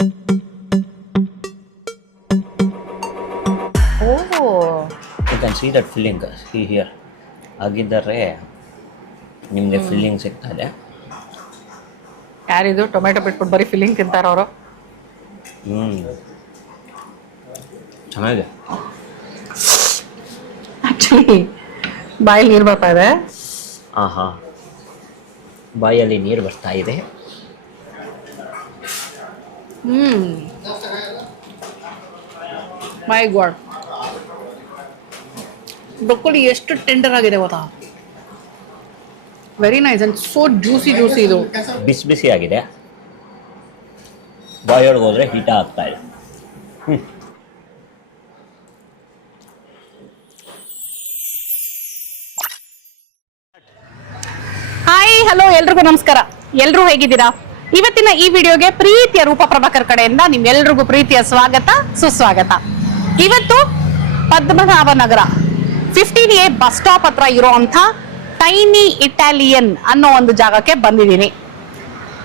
Oh. You can see that filling. See here. ಆಗಿದ್ದರೆ ನಿಮಗೆ filling ಸಿಗ್ತಾ ಇದೆ. ಯಾರಿದು ಟೊಮೆಟೊ ಬಿಟ್ಬಿಟ್ಟು ಬರೀ ಫಿಲ್ಲಿಂಗ್ ತಿಂತಾರ ಅವರು. ಚೆನ್ನಾಗಿದೆ. ಆಕ್ಚುಲಿ ಬಾಯಲ್ಲಿ ನೀರು ಬರ್ತಾ ಇದೆ. ಆಹಾ, ಬಾಯಲ್ಲಿ ನೀರು ಬರ್ತಾ ಇದೆ. ಮೈ ಗಾಡ್, ಬ್ರೊಕೊಲಿ ಎಷ್ಟು ಟೆಂಡರ್ ಆಗಿದೆ ಗೊತ್ತಾ. Very nice and so juicy ಇದು. ಬಿಸಿ ಬಿಸಿ ಆಗಿದೆ, ಬಾಯೊಳಗೆ ಹೋದ್ರೆ ಹೀಟ ಆಗ್ತಾ ಇದೆ. ಹಾಯ್, ಹಲೋ, ಎಲ್ರಿಗೂ ನಮಸ್ಕಾರ. ಎಲ್ರೂ ಹೇಗಿದ್ದೀರಾ? ಇವತ್ತಿನ ಈ ವಿಡಿಯೋಗೆ ಪ್ರೀತಿಯ ರೂಪ ಪ್ರಭಾಕರ್ ಕಡೆಯಿಂದ ನಿಮ್ಗೆಲ್ರಿಗೂ ಪ್ರೀತಿಯ ಸ್ವಾಗತ, ಸುಸ್ವಾಗತ. ಇವತ್ತು ಪದ್ಮನಾಭ ನಗರ 15A ಬಸ್ ಸ್ಟಾಪ್ ಹತ್ರ ಇರುವಂತ ಟೈನಿ ಇಟಾಲಿಯನ್ ಅನ್ನೋ ಒಂದು ಜಾಗಕ್ಕೆ ಬಂದಿದ್ದೀನಿ.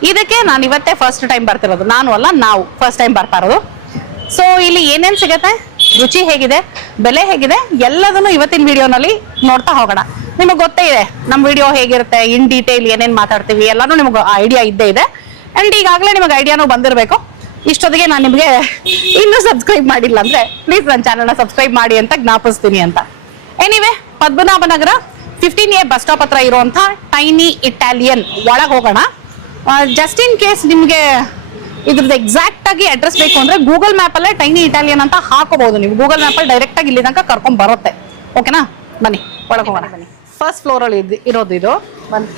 ಇದಕ್ಕೆ ನಾನು ಇವತ್ತೇ ಫಸ್ಟ್ ಟೈಮ್ ಬರ್ತಿರೋದು. ನಾನು ಅಲ್ಲ, ನಾವು ಫಸ್ಟ್ ಟೈಮ್ ಬರ್ತಾ ಇರೋದು. ಸೊ ಇಲ್ಲಿ ಏನೇನು ಸಿಗತ್ತೆ, ರುಚಿ ಹೇಗಿದೆ, ಬೆಲೆ ಹೇಗಿದೆ, ಎಲ್ಲದನ್ನು ಇವತ್ತಿನ ವಿಡಿಯೋನಲ್ಲಿ ನೋಡ್ತಾ ಹೋಗೋಣ. ನಿಮಗೆ ಗೊತ್ತೇ ಇದೆ ನಮ್ಮ ವಿಡಿಯೋ ಹೇಗಿರುತ್ತೆ, ಇನ್ ಡೀಟೇಲ್ ಏನೇನು ಮಾತಾಡ್ತೀವಿ ಎಲ್ಲಾನು ನಿಮಗೆ ಐಡಿಯಾ ಇದ್ದೇ ಇದೆ. ಅಂಡ್ ಈಗಾಗಲೇ ನಿಮಗೆ ಐಡಿಯಾನು ಬಂದಿರಬೇಕು. ಇಷ್ಟೊತ್ತಿಗೆ ನಾನು ನಿಮಗೆ ಇನ್ನೂ ಸಬ್ಸ್ಕ್ರೈಬ್ ಮಾಡಿಲ್ಲ ಅಂದ್ರೆ ಪ್ಲೀಸ್ ನನ್ನ ಚಾನಲ್ನ ಸಬ್ಸ್ಕ್ರೈಬ್ ಮಾಡಿ ಅಂತ ಜ್ಞಾಪಿಸ್ತೀನಿ ಅಂತ. Anyway, Padmanabhanagar 15A bus stop ಹತ್ರ ಇರುವಂತ ಟೈನಿ ಇಟಾಲಿಯನ್ ಒಳಗೆ ಹೋಗೋಣ. ಜಸ್ಟ್ ಇನ್ ಕೇಸ್ ನಿಮಗೆ ಇದ್ರದ್ದು ಎಕ್ಸಾಕ್ಟ್ ಆಗಿ ಅಡ್ರೆಸ್ ಬೇಕು ಅಂದ್ರೆ ಗೂಗಲ್ ಮ್ಯಾಪ್ ಅಲ್ಲೇ ಟೈನಿ ಇಟಾಲಿಯನ್ ಅಂತ ಹಾಕೋಬಹುದು. ನೀವು ಗೂಗಲ್ ಮ್ಯಾಪ್ ಅಲ್ಲಿ ಡೈರೆಕ್ಟ್ ಆಗಿ ಇಲ್ಲಿ ತನಕ ಕರ್ಕೊಂಡ್ ಬರುತ್ತೆ. ಓಕೆನಾ, ಬನ್ನಿ ಒಳಗೆ ಹೋಗೋಣ. ಬನ್ನಿ, ಫಸ್ಟ್ ಫ್ಲೋರ್ ಅಲ್ಲಿ ಇರೋದು ಇದು. ಬನ್ನಿ.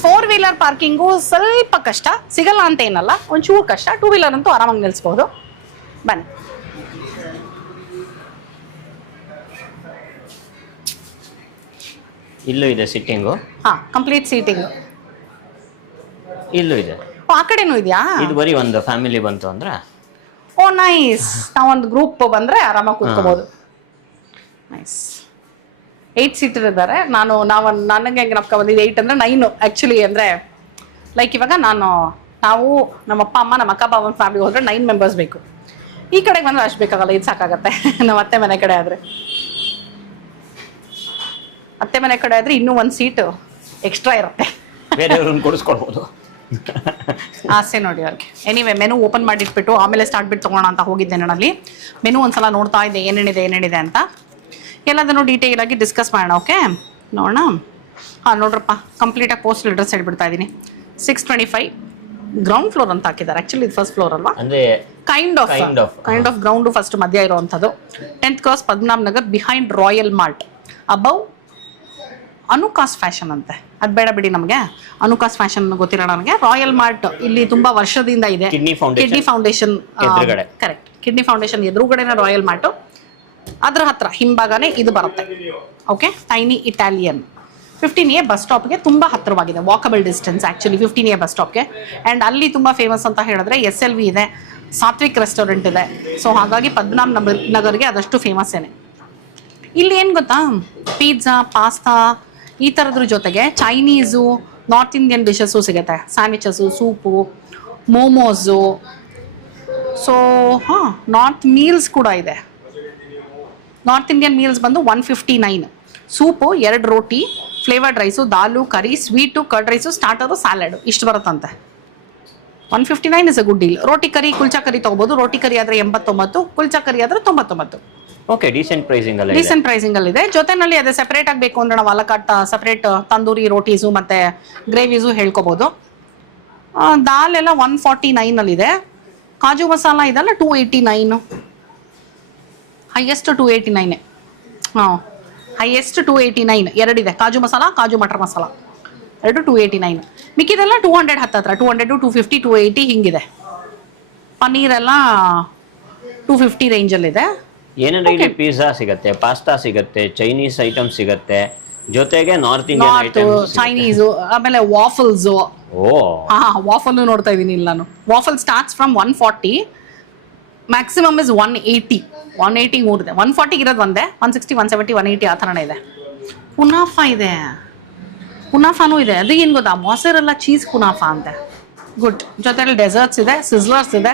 4 ವೀಲರ್ ಪಾರ್ಕಿಂಗು ಸ್ವಲ್ಪ ಕಷ್ಟ, ಸಿಗಲ್ಲ ಅಂತ ಏನಲ್ಲ, ಒಂಚೂರು ಕಷ್ಟ. 2 ವೀಲರ್ ಅಂತೂ ಆರಾಮಾಗಿ ನಿಲ್ಲಿಸ್ಬೋದು. ಬನ್ನಿ. ಇಲ್ಲೂ ಇದೆ ಸಿಟ್ಟಿಂಗು. ಹಾ, ಕಂಪ್ಲೀಟ್ ಸೀಟಿಂಗ್. ಇಲ್ಲೂ ಇದೆ. ಆ ಕಡೆನೂ ಇದೆಯಾ? ಇದು ಬರೀ ಒಂದು ಫ್ಯಾಮಿಲಿ ಬಂತು ಅಂದ್ರೆ. ಓ ನೈಸ್. ನಾವೊಂದು ಗ್ರೂಪ್ ಬಂದ್ರೆ ಆರಾಮಾಗಿ ಕೂತ್ಕೋಬಹುದು. ನೈಸ್. 8 ಸೀಟರ್ ಇದ್ದಾರೆ. ನನಗೆ ಹೆಂಗೆ ನಪ್ಕ ಬಂದಿದೆ 8 ಅಂದ್ರೆ 9 ಆಕ್ಚುಲಿ. ಅಂದ್ರೆ ಲೈಕ್ ಇವಾಗ ನಾವು ನಮ್ಮ ಅಪ್ಪ ಅಮ್ಮ ನಮ್ಮ ಅಕ್ಕ ಬಾವನ ಫ್ಯಾಮಿಲಿ ಹೋದ್ರೆ 9 ಮೆಂಬರ್ಸ್ ಬೇಕು. ಈ ಕಡೆಗೆ ಬಂದ್ರೆ ಅಷ್ಟು ಬೇಕಾಗಲ್ಲ, ಇದು ಸಾಕಾಗತ್ತೆ. ನಮ್ಮ ಅತ್ತೆ ಮನೆ ಕಡೆ ಆದ್ರೆ ಇನ್ನೂ 1 ಸೀಟ್ ಎಕ್ಸ್ಟ್ರಾ ಇರುತ್ತೆ. ಬೇರೆಯವ್ರನ್ನ ಕೊಡಿಸ್ಕೊಳ್ಬೋದು. ಆಸೆ ನೋಡಿ ಅವ್ರಿಗೆ. ಎನಿವೆ, ಮೆನು ಓಪನ್ ಮಾಡಿಟ್ಬಿಟ್ಟು ಆಮೇಲೆ ಸ್ಟಾರ್ಟ್ ಬಿಟ್ಟು ತೊಗೋಣ ಅಂತ ಹೋಗಿದ್ದೆ. ನಾನಲ್ಲಿ ಮೆನು ಒಂದ್ಸಲ ನೋಡ್ತಾ ಇದ್ದೆ ಏನೇನಿದೆ ಅಂತ. ಎಲ್ಲದನ್ನು ಡೀಟೇಲ್ ಆಗಿ ಡಿಸ್ಕಸ್ ಮಾಡೋಣ. ಓಕೆ, ನೋಡೋಣ. ಹಾಂ, ನೋಡ್ರಪ್ಪ, ಕಂಪ್ಲೀಟಾಗಿ ಪೋಸ್ಟಲ್ ಅಡ್ರೆಸ್ ಹೇಳ್ಬಿಡ್ತಾ ಇದ್ದೀನಿ. 625 ಗ್ರೌಂಡ್ ಫ್ಲೋರ್ ಅಂತ ಹಾಕಿದ್ದಾರೆ. ಆಕ್ಚುಲಿ ಇದು ಫಸ್ಟ್ ಫ್ಲೋರ್ ಅಲ್ವಾ? ಅಂದ್ರೆ ಕೈಂಡ್ ಆಫ್ ಗ್ರೌಂಡ್ ಫಸ್ಟ್ ಮಧ್ಯ ಇರುವಂಥದ್ದು. 10th cross Padmanabha Nagar, behind royal mart, above ಅನುಕಾಸ್ ಫ್ಯಾಷನ್ ಅಂತೆ. ಅದು ಬೇಡ ಬಿಡಿ, ನಮಗೆ ಅನುಕಾಸ್ ಫ್ಯಾಷನ್ ಗೊತ್ತಿಲ್ಲ ನನಗೆ. ರಾಯಲ್ ಮಾರ್ಟ್ ಇಲ್ಲಿ ತುಂಬಾ ವರ್ಷದಿಂದ ಇದೆ. Kidney foundation correct. Kidney foundation ಎದುರುಗಡೆನ ರಾಯಲ್ ಮಾರ್ಟ್, ಅದ್ರ ಹತ್ರ ಹಿಂಭಾಗನೇ ಇದು ಬರುತ್ತೆ. Okay, tiny Italian 15A bus ಸ್ಟಾಪ್ಗೆ ತುಂಬಾ ಹತ್ತಿರವಾಗಿದೆ. Walkable distance actually 15A bus ಸ್ಟಾಪ್ಗೆ. ಅಂಡ್ ಅಲ್ಲಿ ತುಂಬಾ ಫೇಮಸ್ ಅಂತ ಹೇಳಿದ್ರೆ SLV ಇದೆ, ಸಾತ್ವಿಕ್ ರೆಸ್ಟೋರೆಂಟ್ ಇದೆ. ಸೊ ಹಾಗಾಗಿ ಪದ್ಮನಾಭ ನಗರ್ಗೆ ಅದಷ್ಟು ಫೇಮಸ್ ಏನೆ. ಇಲ್ಲಿ ಏನು ಗೊತ್ತಾ, ಪಿಜ್ಜಾ, ಪಾಸ್ತಾ ಈ ಥರದ್ರ ಜೊತೆಗೆ ಚೈನೀಸು, ನಾರ್ತ್ ಇಂಡಿಯನ್ ಡಿಶಸ್ಸು ಸಿಗುತ್ತೆ. Sandwiches, soup, momos. ಸೊ ಹಾಂ, ನಾರ್ತ್ ಮೀಲ್ಸ್ ಕೂಡ ಇದೆ. ನಾರ್ತ್ ಇಂಡಿಯನ್ ಮೀಲ್ಸ್ ಬಂದು 159. Soup, 2 roti, flavoured rice, dal, curry, sweet, curd rice, starter, salad ಇಷ್ಟು ಬರುತ್ತಂತೆ. 159 is a good deal. Roti curry, kulcha curry ತೊಗೋಬೋದು. ರೋಟಿ ಕರಿ ಆದರೆ 89, ಕುಲ್ಚಾ ಕರಿ ಆದರೆ 99. ಓಕೆ, ಡೀಸೆಂಟ್ ಪ್ರೈಸಿಂಗ್ ಅಲ್ಲಿ ಇದೆ. ಜೊತೆನಲ್ಲಿ ಅದೇ ಸೆಪರೇಟ್ ಆಗಬೇಕು ಅಂದ್ರೆ ನಾವು ಅಲಕಾಟ್ ಸೆಪರೇಟ್ ತಂದೂರಿ ರೋಟೀಸು ಮತ್ತೆ ಗ್ರೇವೀಸು ಹೇಳ್ಕೋಬಹುದು. ದಾಲ್ ಎಲ್ಲ 149 ಅಲ್ಲಿ ಇದೆ. ಕಾಜು ಮಸಾಲ ಇದೆಲ್ಲ 289. ಹೈಯೆಸ್ಟ್ 289. ಹಾಂ, ಹೈಯೆಸ್ಟ್ 289. 2 ಇದೆ, ಕಾಜು ಮಸಾಲ, ಕಾಜು ಮಟರ್ ಮಸಾಲ, 2 289. ಮಿಕ್ಕಿದೆಲ್ಲ 200 ಹತ್ತತ್ರ, 200, 250, 280 ಹಿಂಗಿದೆ. ಪನ್ನೀರೆಲ್ಲ 250 ರೇಂಜಲ್ಲಿದೆ. ಏನೇನು ಇಲ್ಲಿ ಪಿಜ್ಜಾ ಸಿಗುತ್ತೆ, ಪಾಸ್ತಾ ಸಿಗುತ್ತೆ, ಚೈನೀಸ್ ಐಟಮ್ ಸಿಗುತ್ತೆ, ಜೊತೆಗೆ ನಾರ್ತ್ ಇಂಡಿಯನ್ ಐಟಮ್ಸ್, ಚೈನೀಸು, ಆಮೇಲೆ ವಾಫಲ್ಸ್. ವಾಫಲ್ ನೋಡ್ತಾ ಇದೀನಿ ಇಲ್ಲಿ ನಾನು. ವಾಫಲ್ ಸ್ಟಾರ್ಟ್ಸ್ ಫ್ರಮ್ 140, ಮ್ಯಾಕ್ಸಿಮಮ್ ಇಸ್ 180. 180 ಮೂರಿದೆ. 140 ಇರೋದು ಒಂದೇ. 160, 170, 180 ಆ ಥರನೇ ಇದೆ. ಕುನಾಫಾ ಇದೆ, ಕುನಾಫಾನೂ ಇದೆ. ಅದು ಏನು ಗೊತ್ತಾ, ಮೊಸರೆಲ್ಲ ಚೀಸ್ ಕುನಾಫಾ ಅಂತೆ. ಗುಡ್. ಜೊತೆಲಿ ಡೆಸರ್ಟ್ಸ್ ಇದೆ, ಸಿಸ್ಲರ್ಸ್ ಇದೆ.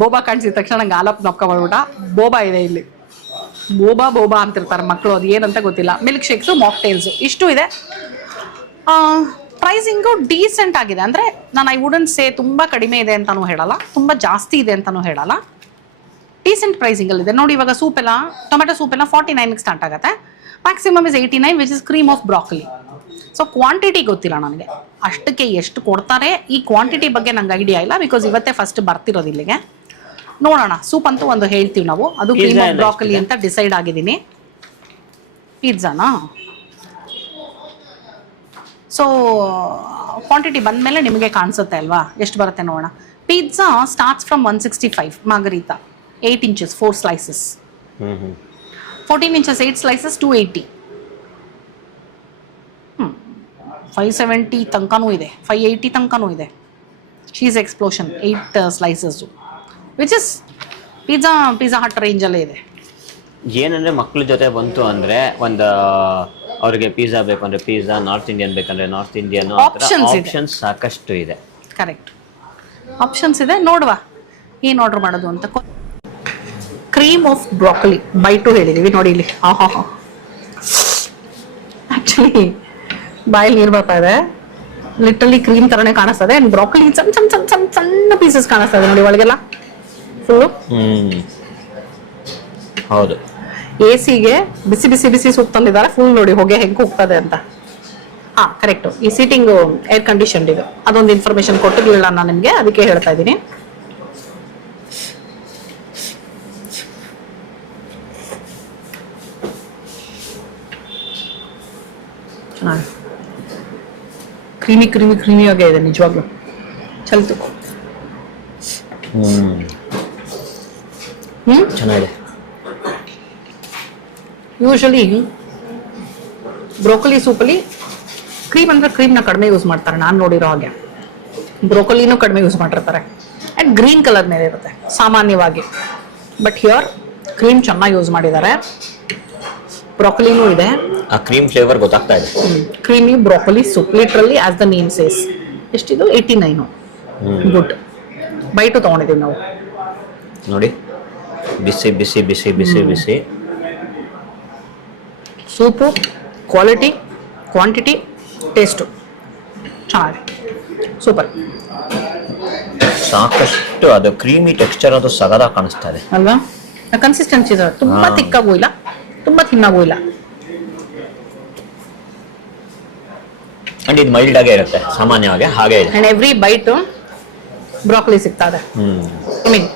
ಬೋಬಾ ಕಾಣಿಸಿದ ತಕ್ಷಣ ನಂಗೆ ಆಲಪ್ ನಪ್ಕ ಮಾಡ್ಬಿಟ್ಟ. ಬೋಬಾ ಇದೆ ಇಲ್ಲಿ. ಬೋಬಾ ಅಂತಿರ್ತಾರೆ ಮಕ್ಕಳು, ಅದು ಏನಂತ ಗೊತ್ತಿಲ್ಲ. ಮಿಲ್ಕ್ ಶೇಕ್ಸು, ಮಾಕ್ಟೇಲ್ಸು ಇಷ್ಟು ಇದೆ. ಪ್ರೈಸಿಂಗು ಡೀಸೆಂಟ್ ಆಗಿದೆ. ಅಂದರೆ ನಾನು ಐ ವುಡಂಟ್ ಸೇ ತುಂಬ ಕಡಿಮೆ ಇದೆ ಅಂತಲೂ ಹೇಳಲ್ಲ, ತುಂಬ ಜಾಸ್ತಿ ಇದೆ ಅಂತಲೂ ಹೇಳಲ್ಲ. ಡೀಸೆಂಟ್ ಪ್ರೈಸಿಂಗಲ್ಲಿದೆ. ನೋಡಿ, ಇವಾಗ ಸೂಪ್ ಎಲ್ಲ, ಟೊಮೆಟೊ ಸೂಪ್ ಎಲ್ಲ 49ಗೆ ಸ್ಟಾರ್ಟ್ ಆಗುತ್ತೆ. Maximum is 89, which is cream of broccoli. So quantity ಗೊತ್ತಿಲ್ಲ ನನಗೆ, ಅಷ್ಟಕ್ಕೆ ಎಷ್ಟು ಕೊಡ್ತಾರೆ ಈ ಕ್ವಾಂಟಿಟಿ ಬಗ್ಗೆ ನಂಗೆ ಐಡಿಯಾ ಇಲ್ಲ, ಬಿಕಾಸ್ ಇವತ್ತೇ ಫಸ್ಟ್ ಬರ್ತಿರೋದು ಇಲ್ಲಿಗೆ. ನೋಡೋಣ. ಸೂಪ್ ಅಂತೂ ಒಂದು ಹೇಳ್ತೀವಿ ನಾವು, ಅದು ಕ್ರೀಮ್ ಆಫ್ ಬ್ರಾಕೊಲಿ ಅಂತ ಡಿಸೈಡ್ ಆಗಿದ್ದೀನಿ. ಪಿಜ್ಜಾನಾ? ಸೊ ಕ್ವಾಂಟಿಟಿ ಬಂದಮೇಲೆ ನಿಮಗೆ ಕಾಣಿಸುತ್ತೆ ಅಲ್ವಾ ಎಷ್ಟು ಬರುತ್ತೆ ನೋಡೋಣ. Pizza starts from 165 ಮಾರ್ಗರಿತಾ, 8 inches 4 slices. 14 inches 8 slices 280. 570 ತನಕನೂ ಇದೆ, 580 ತನಕನೂ ಇದೆ. Cheese explosion 8 slices, which is pizza hut ರೇಂಜಲ್ಲೇ ಇದೆ. ಏನಂದ್ರೆ ಮಕ್ಳ ಜೊತೆ ಬಂತು ಅಂದ್ರೆ ಒಂದು ಅವ್ರಿಗೆ ಪಿಜ್ಜಾ ಬೇಕಂದ್ರೆ ಪಿಜ್ಜಾ, ನಾರ್ತ್ ಇಂಡಿಯನ್ ಬೇಕಂದ್ರೆ ನಾರ್ತ್ ಇಂಡಿಯನ್, ಆಪ್ಷನ್ಸ್ ಸಾಕಷ್ಟು ಇದೆ. ಕರೆಕ್ಟ್, ಆಪ್ಷನ್ಸ್ ಇದೆ. ನೋಡುವ ಏನು ಆರ್ಡರ್ ಮಾಡೋದು ಅಂತ. ಕ್ರೀಮ್ ಆಫ್ ಬ್ರಾಕೊಲಿ ಬೈಟು ಹೇಳಿದೀವಿ ನೋಡಿ ಇಲ್ಲಿ. ಆಕ್ಚುಲಿ ಬಾಯಲ್ಲಿ ನೀರು ಬರ್ತಾ ಇದೆ. ಲಿಟ್ರಲಿ ಕ್ರೀಮ್ ತರನೇ ಕಾಣಿಸ್ತದೆ. ಅಂಡ್ ಬ್ರಾಕೊಲಿ ಸಣ್ಣ ಪೀಸಸ್ ಕಾಣಿಸ್ತಾ ಇದೆ ನೋಡಿ ಒಳಗೆಲ್ಲ ಫುಲ್ಲು. ಹೌದು. ಎಸಿಗೆ ಬಿಸಿ ಸೂಪ್ ತಂದಿದ್ದಾರೆ. ಫುಲ್ ನೋಡಿ ಹೊಗೆ ಹೆಂಗೆ ಹೋಗ್ತದೆ ಅಂತ. ಕರೆಕ್ಟು. ಈ ಸೀಟಿಂಗ್ ಏರ್ ಕಂಡೀಷನ್ ಇದು, ಅದೊಂದು ಇನ್ಫಾರ್ಮೇಶನ್ ಕೊಟ್ಟಿರ್ಲಿಲ್ಲ ನಾನು ನಿಮಗೆ, ಅದಕ್ಕೆ ಹೇಳ್ತಾ ಇದ್ದೀನಿ. ಕ್ರೀಮಿಯಾಗೇ ಇದೆ ನಿಜವಾಗ್ಲೂ. ಚಲ್ತು. ಚೆನ್ನಾಗಿದೆ. ಯೂಶಲಿ ಬ್ರೋಕೊಲಿ ಸೂಪಲ್ಲಿ ಕ್ರೀಮ್ ಅಂದ್ರೆ ಕ್ರೀಮ್ನ ಕಡಿಮೆ ಯೂಸ್ ಮಾಡ್ತಾರೆ ನಾನು ನೋಡಿರೋ ಹಾಗೆ. ಬ್ರೋಕೊಲಿನೂ ಕಡಿಮೆ ಯೂಸ್ ಮಾಡಿರ್ತಾರೆ. ಆ್ಯಂಡ್ ಗ್ರೀನ್ ಕಲರ್ ಮೇಲೆ ಇರುತ್ತೆ ಸಾಮಾನ್ಯವಾಗಿ. ಬಟ್ ಹಿಯರ್ ಕ್ರೀಮ್ ಚೆನ್ನಾಗಿ ಯೂಸ್ ಮಾಡಿದ್ದಾರೆ. ಬ್ರೋಕೊಲಿನೂ ಇದೆ. ಆ ಕ್ರೀಮ್ ಫ್ಲೇವರ್ ಗೊತ್ತಾಗ್ತಾ ಇದೆ. Creamy broccoli soup, literally as the name says. ಎಷ್ಟಿದು? 89. ಗುಡ್. ಬೈಟು ತೊಗೊಂಡಿದ್ದೀವಿ ನಾವು ನೋಡಿ. ಬಿಸಿ ಬಿಸಿ ಬಿಸಿ ಬಿಸಿ ಬಿಸಿ ಸೂಪು. ಕ್ವಾಲಿಟಿ, ಕ್ವಾಂಟಿಟಿ, ಟೇಸ್ಟು ಚೆನ್ನಾಗಿದೆ. ಸೂಪರ್. ಸಾಕಷ್ಟು ಅದು ಕ್ರೀಮಿ ಟೆಕ್ಸ್ಚರ್ ಅದು ಸಗದಾಗಿ ಕಾಣಿಸ್ತಾ ಇದೆ ಅಲ್ವಾ? ಕನ್ಸಿಸ್ಟೆನ್ಸಿ ಇದೆ. ತುಂಬ ತಿಕ್ಕಾಗೂ ಇಲ್ಲ, ತುಂಬ ತಿನ್ನಾಗೂ ಇಲ್ಲ. ಅಂಡ್ ಇದು ಮೈಲ್ಡ್ ಆಗೇ ಇರುತ್ತೆ ಸಾಮಾನ್ಯವಾಗಿ, ಹಾಗೆ ಇದೆ. ಅಂಡ್ ಎವ್ರಿ ಬೈಟ್ ಬ್ರಾಕೊಲಿ ಸಿಗ್ತಾ ಇದೆ. I mean